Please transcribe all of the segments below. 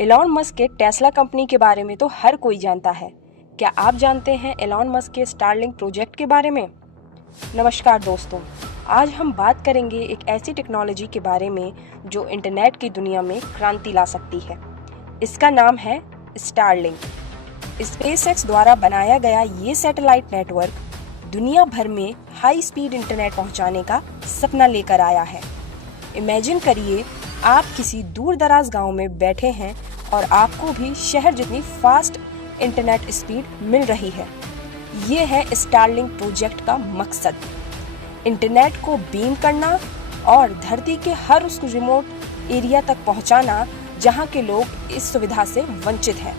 Elon Musk के Tesla company के बारे में तो हर कोई जानता है। क्या आप जानते हैं एलॉन मस्क के स्टारलिंक प्रोजेक्ट के बारे में? नमस्कार दोस्तों, आज हम बात करेंगे एक ऐसी टेक्नोलॉजी के बारे में जो इंटरनेट की दुनिया में क्रांति ला सकती है। इसका नाम है स्टारलिंक। स्पेसएक्स द्वारा बनाया गया ये सैटेलाइट नेटवर्क दुनिया भर में हाई स्पीड इंटरनेट पहुंचाने का सपना लेकर आया है। इमेजिन करिए, आप किसी दूर दराज गाँव में बैठे हैं और आपको भी शहर जितनी फास्ट इंटरनेट स्पीड मिल रही है। ये है स्टारलिंक प्रोजेक्ट का मकसद, इंटरनेट को बीम करना और धरती के हर उस रिमोट एरिया तक पहुंचाना जहां के लोग इस सुविधा से वंचित हैं।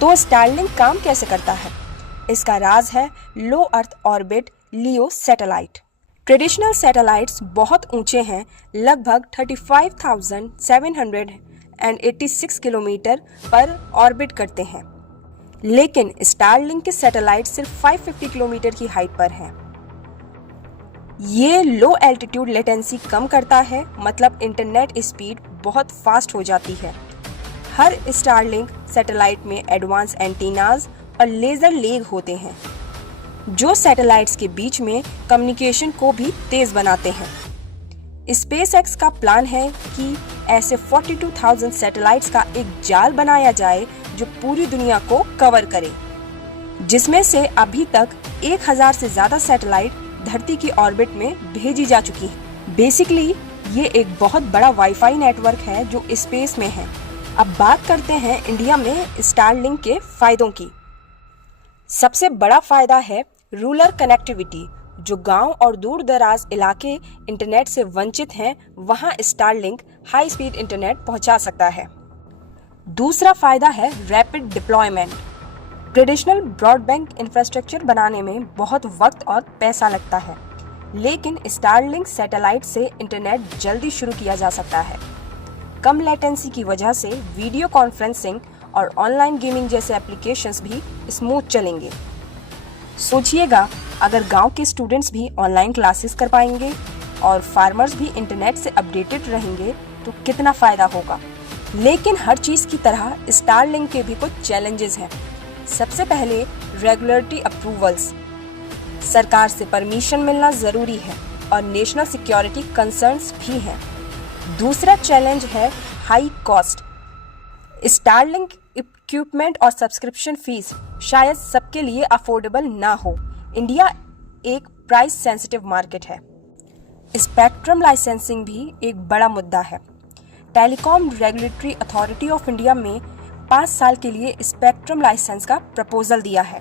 तो स्टारलिंक काम कैसे करता है? इसका राज है लो अर्थ ऑर्बिट लियो सैटेलाइट। ट्रेडिशनल सैटेलाइट्स बहुत ऊंचे हैं, लगभग 35,786 किलोमीटर पर ऑर्बिट करते हैं, लेकिन स्टारलिंक के सैटेलाइट सिर्फ 550 किलोमीटर की हाइट पर हैं। ये लो एल्टीट्यूड लेटेंसी कम करता है, मतलब इंटरनेट स्पीड बहुत फास्ट हो जाती है। हर स्टारलिंक सैटेलाइट में एडवांस एंटीनाज और लेजर लेग होते हैं जो सैटेलाइट्स के बीच में कम्युनिकेशन को भी तेज बनाते हैं। स्पेसएक्स का प्लान है कि ऐसे 42,000 सैटेलाइट्स का एक जाल बनाया जाए जो पूरी दुनिया को कवर करे, जिसमें से अभी तक 1,000 से ज्यादा सैटेलाइट धरती की ऑर्बिट में भेजी जा चुकी है। बेसिकली ये एक बहुत बड़ा वाईफाई नेटवर्क है जो स्पेस में है। अब बात करते हैं इंडिया में स्टारलिंक के फायदों की। सबसे बड़ा फायदा है रूरल कनेक्टिविटी। जो गांव और दूर दराज इलाके इंटरनेट से वंचित हैं, वहां स्टारलिंक हाई स्पीड इंटरनेट पहुंचा सकता है। दूसरा फायदा है rapid deployment. Traditional broadband infrastructure बनाने में बहुत वक्त और पैसा लगता है, लेकिन स्टारलिंक सैटेलाइट से इंटरनेट जल्दी शुरू किया जा सकता है। कम लेटेंसी की वजह से वीडियो कॉन्फ्रेंसिंग और ऑनलाइन गेमिंग जैसे एप्लीकेशंस भी स्मूथ चलेंगे। सोचिएगा, अगर गांव के स्टूडेंट्स भी ऑनलाइन क्लासेस कर पाएंगे और फार्मर्स भी इंटरनेट से अपडेटेड रहेंगे तो कितना फायदा होगा। लेकिन हर चीज़ की तरह स्टारलिंक के भी कुछ चैलेंजेस हैं। सबसे पहले रेगुलेटरी अप्रूवल्स। सरकार से परमिशन मिलना ज़रूरी है और नेशनल सिक्योरिटी कंसर्न्स भी हैं। दूसरा चैलेंज है हाई कॉस्ट। स्टारलिंक इक्विपमेंट और सब्सक्रिप्शन फीस शायद सबके लिए अफोर्डेबल ना हो। इंडिया एक प्राइस सेंसिटिव मार्केट है। स्पेक्ट्रम लाइसेंसिंग भी एक बड़ा मुद्दा है। Telecom regulatory authority of India में 5 साल के लिए स्पेक्ट्रम लाइसेंस का प्रपोजल दिया है,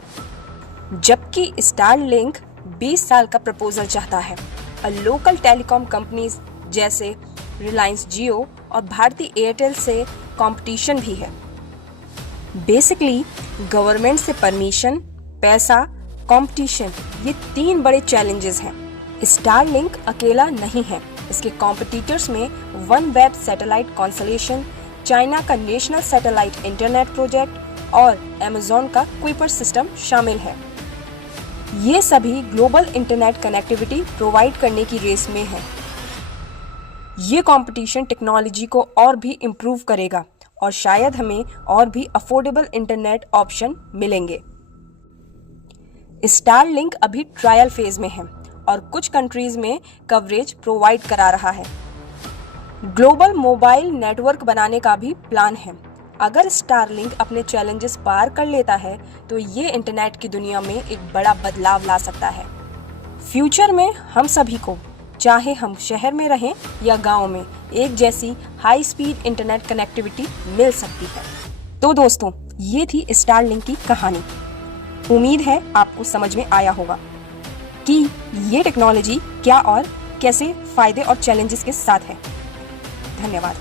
जबकि स्टारलिंक 20 साल का प्रपोजल चाहता है। और लोकल टेलीकॉम कंपनीज जैसे रिलायंस जियो और भारती एयरटेल से कंपटीशन भी है। बेसिकली गवर्नमेंट से परमिशन, पैसा, कंपटीशन, ये 3 बड़े चैलेंजेस हैं। स्टारलिंक अकेला नहीं है, इसके कॉम्पिटिटर्स में वनवेब सैटेलाइट कॉन्स्टलेशन, चाइना का नेशनल सैटेलाइट इंटरनेट प्रोजेक्ट और अमेज़न का कुइपर सिस्टम शामिल है। ये सभी ग्लोबल इंटरनेट कनेक्टिविटी प्रोवाइड करने की रेस में हैं। ये कंपटीशन टेक्नोलॉजी को और भी इम्प्रूव करेगा और शायद हमें और भी अफोर्डेबल इंटरनेट ऑप्शन मिलेंगे। स्टारलिंक अभी ट्रायल फेज में है और कुछ कंट्रीज में कवरेज प्रोवाइड करा रहा है। ग्लोबल मोबाइल नेटवर्क बनाने का भी प्लान है। अगर स्टारलिंक अपने चैलेंजेस पार कर लेता है तो ये इंटरनेट की दुनिया में एक बड़ा बदलाव ला सकता है। फ्यूचर में हम सभी को, चाहे हम शहर में रहें या गांव में, एक जैसी हाई स्पीड इंटरनेट कनेक्टिविटी मिल सकती है। तो दोस्तों, ये थी स्टारलिंक की कहानी। उम्मीद है आपको समझ में आया होगा कि ये टेक्नोलॉजी क्या और कैसे फायदे और चैलेंजेस के साथ है। धन्यवाद।